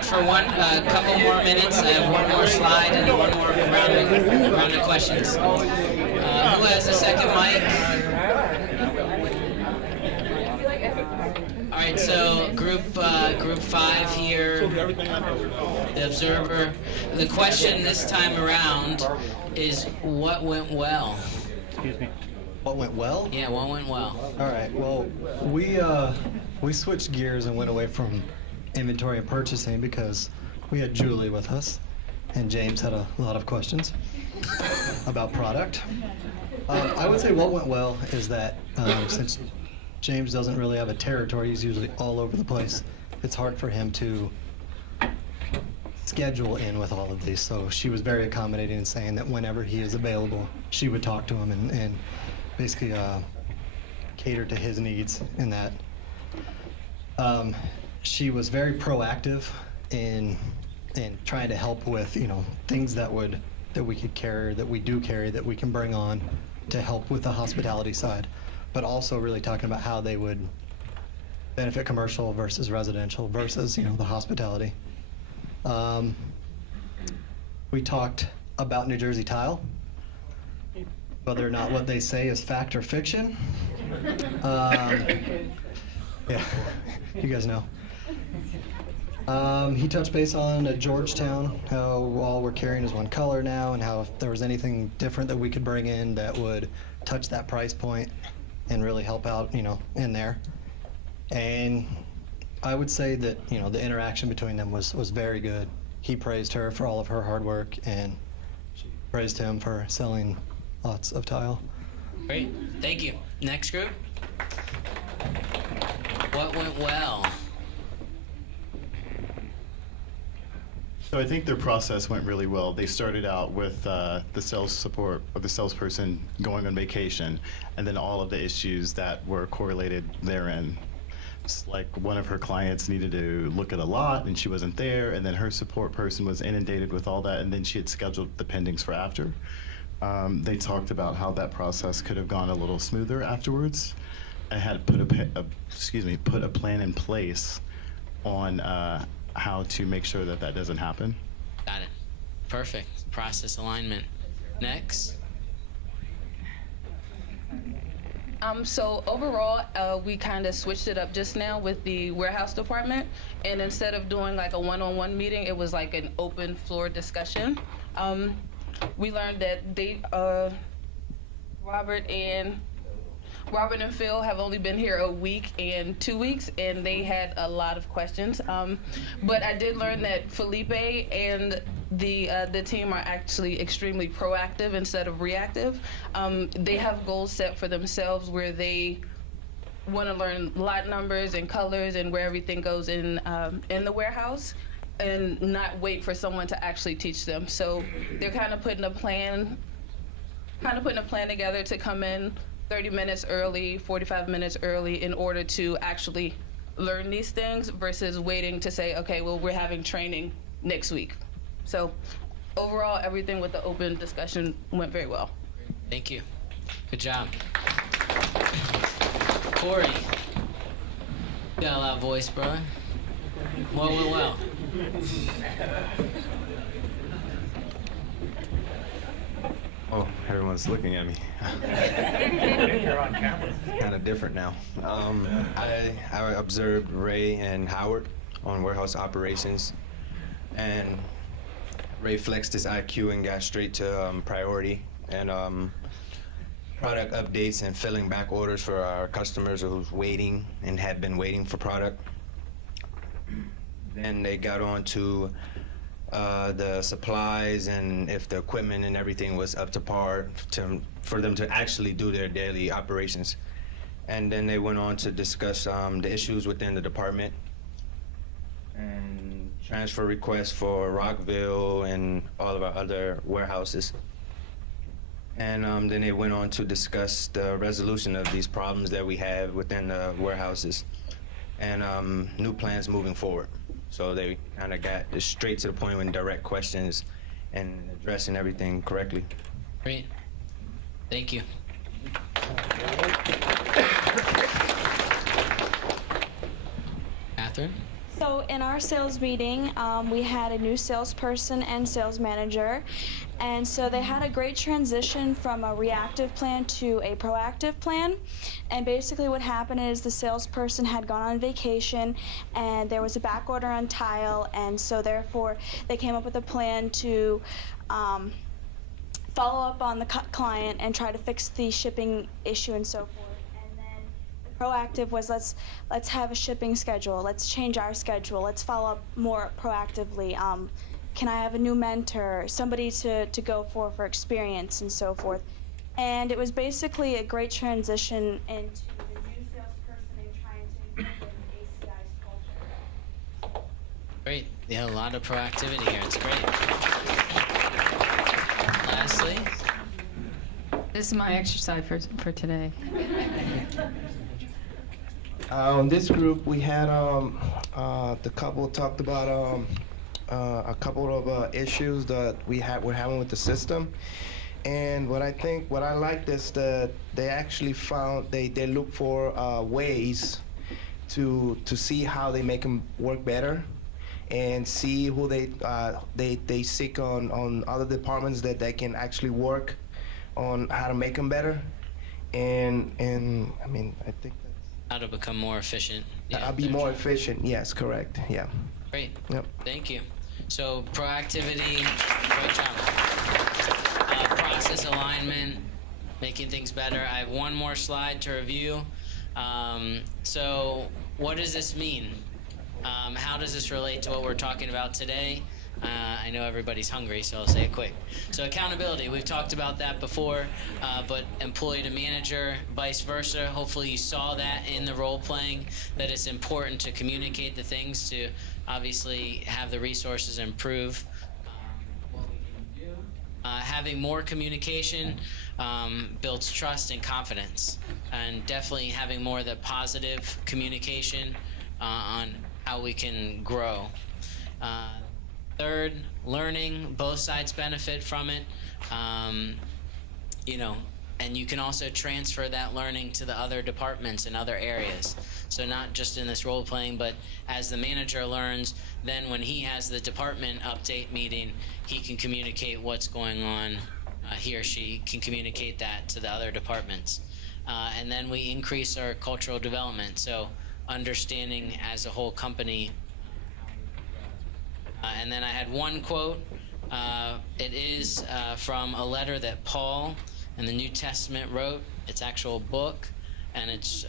back for a couple more minutes. I have one more slide and one more round of questions. Who has a second mic? All right, so group 5 here, the observer. The question this time around is, what went well? Excuse me. What went well? Yeah, what went well? All right. Well, we switched gears and went away from inventory and purchasing because we had Julie with us, and James had a lot of questions about product. I would say what went well is that since James doesn't really have a territory, he's usually all over the place. It's hard for him to schedule in with all of these. So she was very accommodating in saying that whenever he is available, she would talk to him and basically cater to his needs in that. She was very proactive in trying to help with, things that we could carry, that we do carry, that we can bring on to help with the hospitality side, but also really talking about how they would benefit commercial versus residential versus, the hospitality. We talked about New Jersey Tile, whether or not what they say is fact or fiction. Yeah, you guys know. He touched base on Georgetown, how all we're carrying is one color now, and how if there was anything different that we could bring in that would touch that price point and really help out, in there. And I would say that, the interaction between them was very good. He praised her for all of her hard work, and she praised him for selling lots of tile. Great, thank you. Next group. What went well? So I think their process went really well. They started out with the sales support or the salesperson going on vacation, and then all of the issues that were correlated therein. It's like one of her clients needed to look at a lot and she wasn't there, and then her support person was inundated with all that, and then she had scheduled the pendings for after. They talked about how that process could have gone a little smoother afterwards. I had put a plan in place on how to make sure that doesn't happen. Got it. Perfect. Process alignment. Next. So overall, we kind of switched it up just now with the warehouse department, and instead of doing like a one-on-one meeting, it was like an open floor discussion. We learned that Robert and Phil have only been here a week and 2 weeks, and they had a lot of questions. But I did learn that Felipe and the team are actually extremely proactive instead of reactive. They have goals set for themselves where they want to learn lot numbers and colors and where everything goes in the warehouse, and not wait for someone to actually teach them. So they're kind of putting a plan together to come in 30 minutes early, 45 minutes early in order to actually learn these things versus waiting to say, okay, well, we're having training next week. So overall, everything with the open discussion went very well. Thank you. Good job. Corey. You got a loud voice, bro. What went well? Oh, everyone's looking at me. You're on camera. Kind of different now. I observed Ray and Howard on warehouse operations, and Ray flexed his IQ and got straight to priority and product updates and filling back orders for our customers who's waiting and had been waiting for product. Then they got on to the supplies and if the equipment and everything was up to par for them to actually do their daily operations. And then they went on to discuss the issues within the department and transfer requests for Rockville and all of our other warehouses. And then they went on to discuss the resolution of these problems that we have within the warehouses and new plans moving forward. So they kind of got straight to the point with direct questions and addressing everything correctly. Great. Thank you. Catherine? So in our sales meeting, we had a new salesperson and sales manager, and so they had a great transition from a reactive plan to a proactive plan. And basically what happened is the salesperson had gone on vacation and there was a back order on tile, and so therefore they came up with a plan to follow up on the client and try to fix the shipping issue and so forth. And then the proactive was let's have a shipping schedule. Let's change our schedule. Let's follow up more proactively. Can I have a new mentor, somebody to go for experience and so forth? And it was basically a great transition into the new salesperson and trying to incorporate ACI's culture. Great. Yeah, a lot of proactivity here. It's great. Lastly, This is my exercise for today. This group, we had the couple talked about a couple of issues that we're having with the system, and what I liked is that they actually found they look for ways to see how they make them work better, and see who they seek on other departments that they can actually work on how to make them better, and I mean I think that's how to become more efficient. Yeah, I'll be their more job. efficient. Yes, correct. Yeah. Great. Yep. Thank you. So proactivity, great job. Process alignment, making things better. I have one more slide to review. So what does this mean? How does this relate to what we're talking about today? I know everybody's hungry, so I'll say it quick. So accountability, we've talked about that before, but employee to manager, vice versa. Hopefully you saw that in the role playing, that it's important to communicate the things to obviously have the resources improve what we can do. Having more communication builds trust and confidence, and definitely having more of the positive communication on how we can grow. Third, learning, both sides benefit from it. And you can also transfer that learning to the other departments in other areas. So not just in this role playing, but as the manager learns, then when he has the department update meeting, he can communicate what's going on. He or she can communicate that to the other departments. And then we increase our cultural development. So understanding as a whole company. And then I had one quote. It is from a letter that Paul in the New Testament wrote. It's actual book, and it's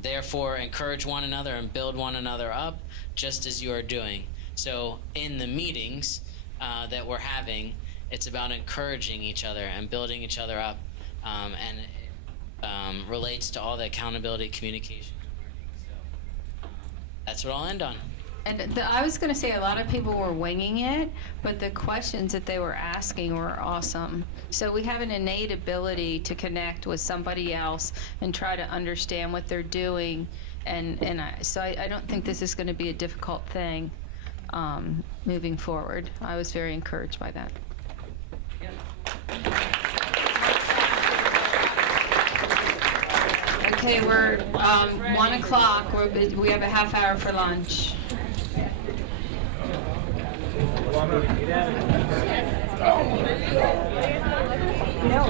therefore encourage one another and build one another up, just as you are doing. So in the meetings that we're having, it's about encouraging each other and building each other up, and it relates to all the accountability, communication, and learning. So that's what I'll end on. And I was going to say a lot of people were winging it, but the questions that they were asking were awesome. So we have an innate ability to connect with somebody else and try to understand what they're doing. So I don't think this is going to be a difficult thing moving forward. I was very encouraged by that. Okay, we're 1 o'clock. We have a half hour for lunch. No.